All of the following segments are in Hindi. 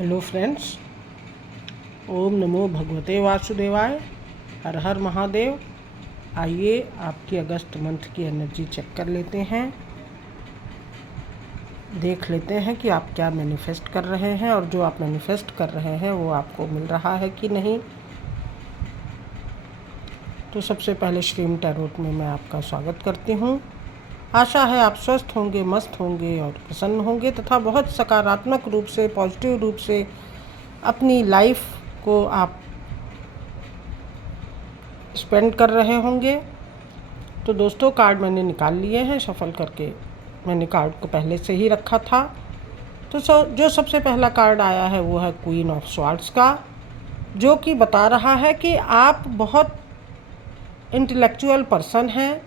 हेलो फ्रेंड्स, ओम नमो भगवते वासुदेवाय, हर हर महादेव। आइए आपकी अगस्त मंथ की एनर्जी चेक कर लेते हैं। देख लेते हैं कि आप क्या मैनिफेस्ट कर रहे हैं और जो आप मैनिफेस्ट कर रहे हैं वो आपको मिल रहा है कि नहीं। तो सबसे पहले श्रीम टैरोट में मैं आपका स्वागत करती हूँ। आशा है आप स्वस्थ होंगे, मस्त होंगे और प्रसन्न होंगे तथा बहुत सकारात्मक रूप से, पॉजिटिव रूप से अपनी लाइफ को आप स्पेंड कर रहे होंगे। तो दोस्तों, कार्ड मैंने निकाल लिए हैं शफल करके। मैंने कार्ड को पहले से ही रखा था। तो जो सबसे पहला कार्ड आया है वो है क्वीन ऑफ स्वॉर्ड्स का, जो कि बता रहा है कि आप बहुत इंटेलेक्चुअल पर्सन हैं,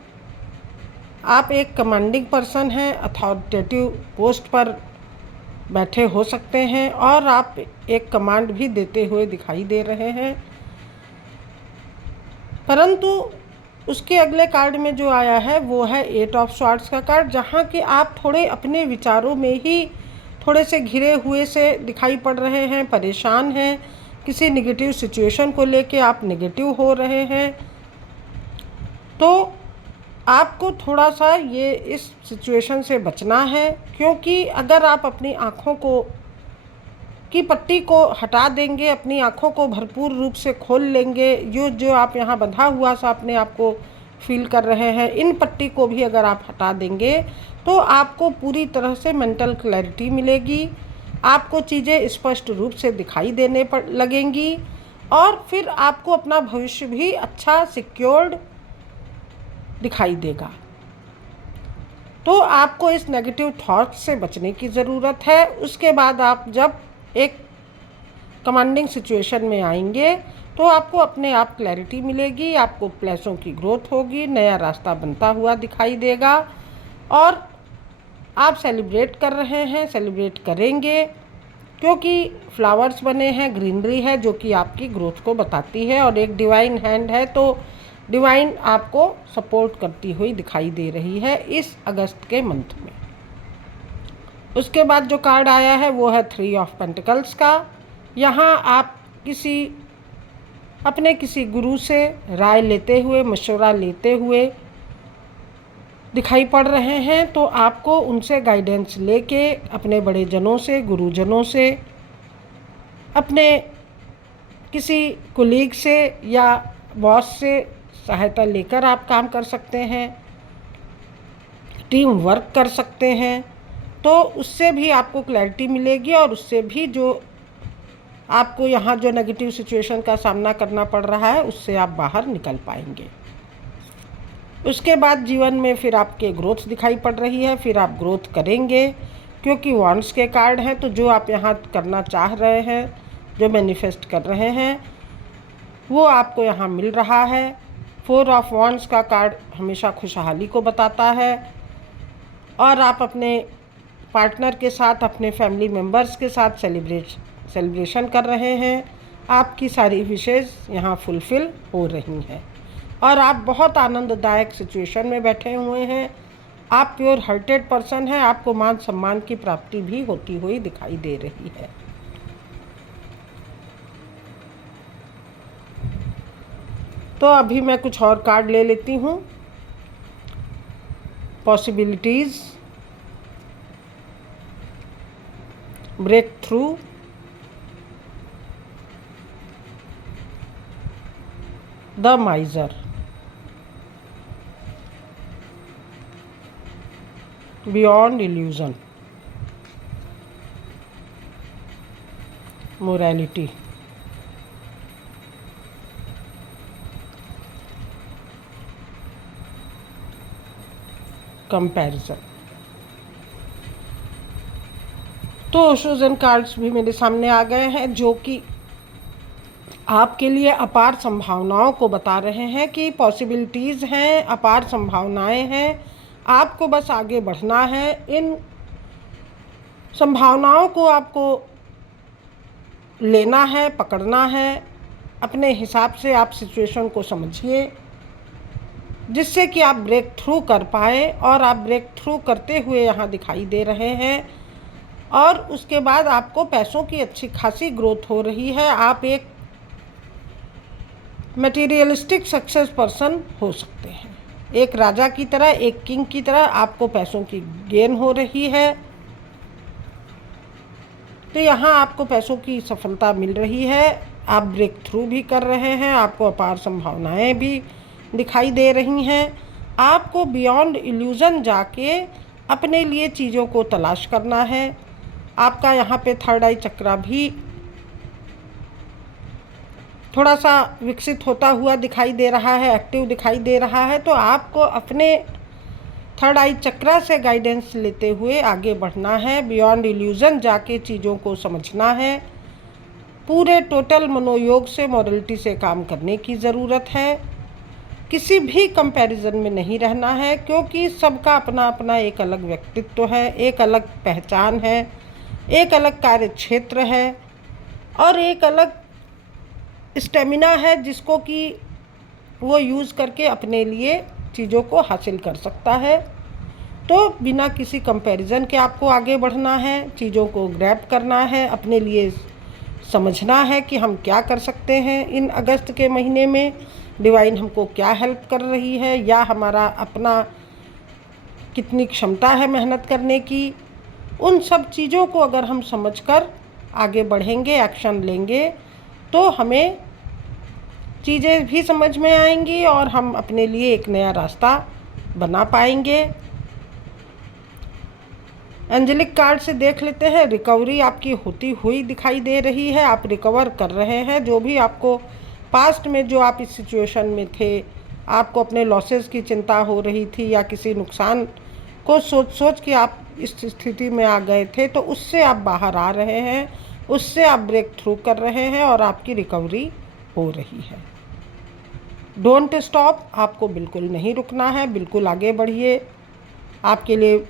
आप एक कमांडिंग पर्सन हैं, अथॉरिटेटिव पोस्ट पर बैठे हो सकते हैं और आप एक कमांड भी देते हुए दिखाई दे रहे हैं। परंतु उसके अगले कार्ड में जो आया है वो है एट ऑफ स्वॉर्ड्स का कार्ड, जहाँ कि आप थोड़े अपने विचारों में ही थोड़े से घिरे हुए से दिखाई पड़ रहे हैं, परेशान हैं, किसी नेगेटिव सिचुएशन को लेके आप नेगेटिव हो रहे हैं। तो आपको थोड़ा सा ये इस सिचुएशन से बचना है, क्योंकि अगर आप अपनी आँखों की पट्टी को हटा देंगे, अपनी आँखों को भरपूर रूप से खोल लेंगे, जो आप यहाँ बंधा हुआ सा अपने आप को फील कर रहे हैं, इन पट्टी को भी अगर आप हटा देंगे तो आपको पूरी तरह से मेंटल क्लैरिटी मिलेगी, आपको चीज़ें स्पष्ट रूप से दिखाई देने पर लगेंगी और फिर आपको अपना भविष्य भी अच्छा सिक्योर्ड दिखाई देगा। तो आपको इस नेगेटिव थॉट से बचने की ज़रूरत है। उसके बाद आप जब एक कमांडिंग सिचुएशन में आएंगे तो आपको अपने आप क्लैरिटी मिलेगी, आपको पैसों की ग्रोथ होगी, नया रास्ता बनता हुआ दिखाई देगा और आप सेलिब्रेट कर रहे हैं, सेलिब्रेट करेंगे, क्योंकि फ्लावर्स बने हैं, ग्रीनरी है, जो कि आपकी ग्रोथ को बताती है और एक डिवाइन हैंड है। तो डिवाइन आपको सपोर्ट करती हुई दिखाई दे रही है इस अगस्त के मंथ में। उसके बाद जो कार्ड आया है वो है थ्री ऑफ पेंटिकल्स का। यहाँ आप अपने किसी गुरु से राय लेते हुए, मशवरा लेते हुए दिखाई पड़ रहे हैं। तो आपको उनसे गाइडेंस लेके, अपने बड़े जनों से, गुरुजनों से, अपने किसी कोलीग से या बॉस से सहायता लेकर आप काम कर सकते हैं, टीम वर्क कर सकते हैं। तो उससे भी आपको क्लैरिटी मिलेगी और उससे भी जो आपको यहाँ जो नेगेटिव सिचुएशन का सामना करना पड़ रहा है उससे आप बाहर निकल पाएंगे। उसके बाद जीवन में फिर आपके ग्रोथ दिखाई पड़ रही है, फिर आप ग्रोथ करेंगे, क्योंकि वॉन्ड्स के कार्ड हैं। तो जो आप यहाँ करना चाह रहे हैं, जो मैनिफेस्ट कर रहे हैं, वो आपको यहाँ मिल रहा है। फोर ऑफ वॉन्ड्स का कार्ड हमेशा खुशहाली को बताता है और आप अपने पार्टनर के साथ, अपने फैमिली मेम्बर्स के साथ सेलिब्रेशन कर रहे हैं। आपकी सारी विशेष यहाँ फुलफ़िल हो रही हैं और आप बहुत आनंददायक सिचुएशन में बैठे हुए हैं। आप प्योर हार्टेड पर्सन हैं, आपको मान सम्मान की प्राप्ति भी होती हुई दिखाई दे रही है। तो अभी मैं कुछ और कार्ड ले लेती हूँ। Possibilities, breakthrough, the miser, beyond illusion, morality, comparison. तो ओशोजन कार्ड्स भी मेरे सामने आ गए हैं, जो कि आपके लिए अपार संभावनाओं को बता रहे हैं कि पॉसिबिलिटीज़ हैं, अपार संभावनाएं हैं, आपको बस आगे बढ़ना है। इन संभावनाओं को आपको लेना है, पकड़ना है, अपने हिसाब से आप सिचुएशन को समझिए, जिससे कि आप ब्रेक थ्रू कर पाए। और आप ब्रेक थ्रू करते हुए यहाँ दिखाई दे रहे हैं और उसके बाद आपको पैसों की अच्छी खासी ग्रोथ हो रही है। आप एक मटेरियलिस्टिक सक्सेस पर्सन हो सकते हैं। एक राजा की तरह, एक किंग की तरह आपको पैसों की गेन हो रही है। तो यहाँ आपको पैसों की सफलता मिल रही है। आप ब्रेक थ्रू भी कर रहे हैं, आपको अपार संभावनाएं भी दिखाई दे रही हैं। आपको बियॉन्ड इल्यूज़न जाके अपने लिए चीज़ों को तलाश करना है। आपका यहाँ पे थर्ड आई चक्रा भी थोड़ा सा विकसित होता हुआ दिखाई दे रहा है, एक्टिव दिखाई दे रहा है। तो आपको अपने थर्ड आई चक्रा से गाइडेंस लेते हुए आगे बढ़ना है, बियॉन्ड इल्यूज़न जाके चीज़ों को समझना है। पूरे टोटल मनोयोग से, मॉरलिटी से काम करने की ज़रूरत है। किसी भी कंपैरिजन में नहीं रहना है, क्योंकि सबका अपना अपना एक अलग व्यक्तित्व है, एक अलग पहचान है, एक अलग कार्य क्षेत्र है और एक अलग स्टेमिना है जिसको कि वो यूज़ करके अपने लिए चीज़ों को हासिल कर सकता है। तो बिना किसी कंपैरिजन के आपको आगे बढ़ना है, चीज़ों को ग्रैब करना है, अपने लिए समझना है कि हम क्या कर सकते हैं इन अगस्त के महीने में, डिवाइन हमको क्या हेल्प कर रही है या हमारा अपना कितनी क्षमता है मेहनत करने की। उन सब चीज़ों को अगर हम समझकर आगे बढ़ेंगे, एक्शन लेंगे, तो हमें चीज़ें भी समझ में आएंगी और हम अपने लिए एक नया रास्ता बना पाएंगे। एंजेलिक कार्ड से देख लेते हैं। रिकवरी आपकी होती हुई दिखाई दे रही है, आप रिकवर कर रहे हैं। जो भी आपको पास्ट में जो आप इस सिचुएशन में थे, आपको अपने लॉसेस की चिंता हो रही थी या किसी नुकसान को सोच सोच के आप इस स्थिति में आ गए थे, तो उससे आप बाहर आ रहे हैं, उससे आप ब्रेक थ्रू कर रहे हैं और आपकी रिकवरी हो रही है। डोंट स्टॉप, आपको बिल्कुल नहीं रुकना है, बिल्कुल आगे बढ़िए। आपके लिए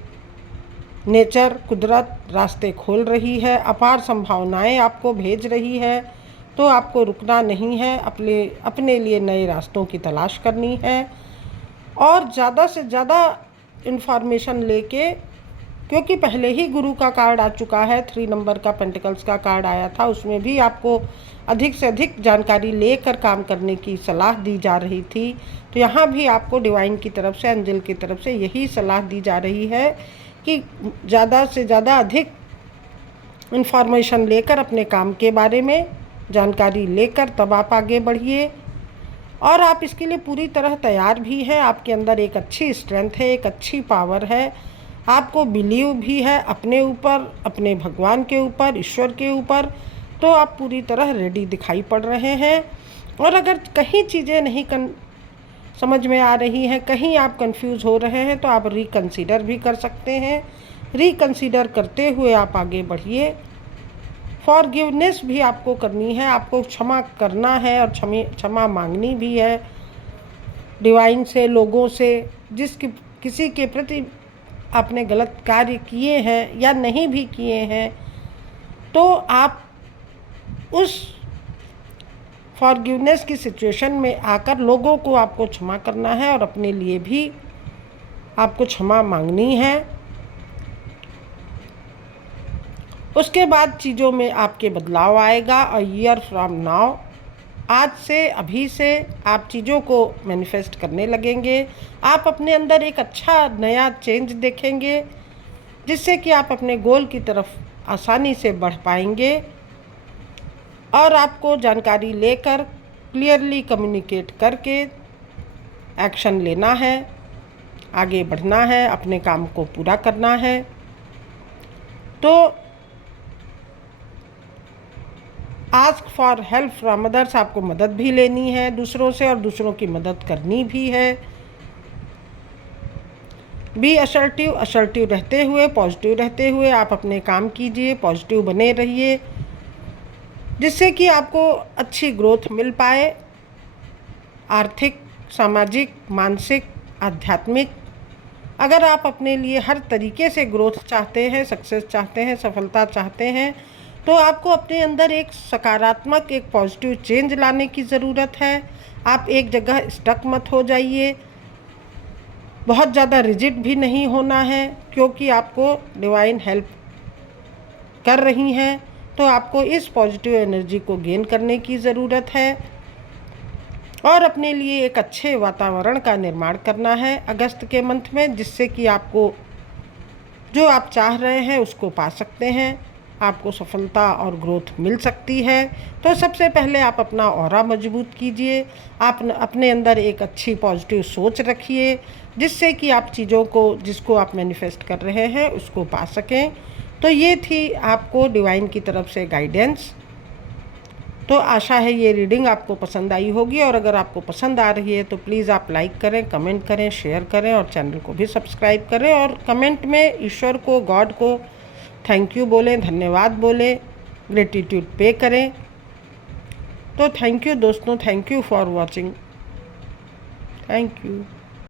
नेचर, कुदरत रास्ते खोल रही है, अपार संभावनाएं आपको भेज रही है। तो आपको रुकना नहीं है, अपने लिए नए रास्तों की तलाश करनी है और ज़्यादा से ज़्यादा इन्फॉर्मेशन लेके, क्योंकि पहले ही गुरु का कार्ड आ चुका है, 3 नंबर का पेंटिकल्स का कार्ड आया था, उसमें भी आपको अधिक से अधिक जानकारी लेकर काम करने की सलाह दी जा रही थी। तो यहाँ भी आपको डिवाइन की तरफ से, एंजल की तरफ से यही सलाह दी जा रही है कि ज़्यादा से ज़्यादा अधिक इन्फॉर्मेशन लेकर अपने काम के बारे में जानकारी लेकर तब आप आगे बढ़िए। और आप इसके लिए पूरी तरह तैयार भी हैं। आपके अंदर एक अच्छी स्ट्रेंथ है, एक अच्छी पावर है, आपको बिलीव भी है अपने ऊपर, अपने भगवान के ऊपर, ईश्वर के ऊपर। तो आप पूरी तरह रेडी दिखाई पड़ रहे हैं। और अगर कहीं चीज़ें नहीं समझ में आ रही हैं, कहीं आप कंफ्यूज हो रहे हैं, तो आप रिकंसीडर भी कर सकते हैं। रिकंसीडर करते हुए आप आगे बढ़िए। फॉरगिवनेस भी आपको करनी है, आपको क्षमा करना है और क्षमा मांगनी भी है डिवाइन से, लोगों से, किसी के प्रति आपने गलत कार्य किए हैं या नहीं भी किए हैं, तो आप उस फॉरगिवनेस की सिचुएशन में आकर लोगों को आपको क्षमा करना है और अपने लिए भी आपको क्षमा मांगनी है। उसके बाद चीज़ों में आपके बदलाव आएगा। अ ईयर फ्रॉम नाउ, आज से, अभी से आप चीज़ों को मैनिफेस्ट करने लगेंगे। आप अपने अंदर एक अच्छा नया चेंज देखेंगे, जिससे कि आप अपने गोल की तरफ आसानी से बढ़ पाएंगे। और आपको जानकारी लेकर क्लियरली कम्युनिकेट करके एक्शन लेना है, आगे बढ़ना है, अपने काम को पूरा करना है। तो ask for help from others, आपको मदद भी लेनी है दूसरों से और दूसरों की मदद करनी भी है। बी असर्टिव, असर्टिव रहते हुए, पॉजिटिव रहते हुए आप अपने काम कीजिए, पॉजिटिव बने रहिए, जिससे कि आपको अच्छी ग्रोथ मिल पाए, आर्थिक, सामाजिक, मानसिक, आध्यात्मिक। अगर आप अपने लिए हर तरीके से ग्रोथ चाहते हैं, सक्सेस चाहते हैं, सफलता चाहते हैं, तो आपको अपने अंदर एक सकारात्मक, एक पॉजिटिव चेंज लाने की ज़रूरत है। आप एक जगह स्टक मत हो जाइए, बहुत ज़्यादा रिजिड भी नहीं होना है, क्योंकि आपको डिवाइन हेल्प कर रही हैं, तो आपको इस पॉजिटिव एनर्जी को गेन करने की ज़रूरत है और अपने लिए एक अच्छे वातावरण का निर्माण करना है अगस्त के मंथ में, जिससे कि आपको जो आप चाह रहे हैं उसको पा सकते हैं, आपको सफलता और ग्रोथ मिल सकती है। तो सबसे पहले आप अपना ऑरा मजबूत कीजिए, आप अपने अंदर एक अच्छी पॉजिटिव सोच रखिए, जिससे कि आप चीज़ों को जिसको आप मैनिफेस्ट कर रहे हैं उसको पा सकें। तो ये थी आपको डिवाइन की तरफ से गाइडेंस। तो आशा है ये रीडिंग आपको पसंद आई होगी, और अगर आपको पसंद आ रही है तो प्लीज़ आप लाइक करें, कमेंट करें, शेयर करें और चैनल को भी सब्सक्राइब करें, और कमेंट में ईश्वर को, गॉड को थैंक यू बोलें, धन्यवाद बोलें, ग्रेटिट्यूड पे करें। तो थैंक यू दोस्तों, thank you for watching, thank you.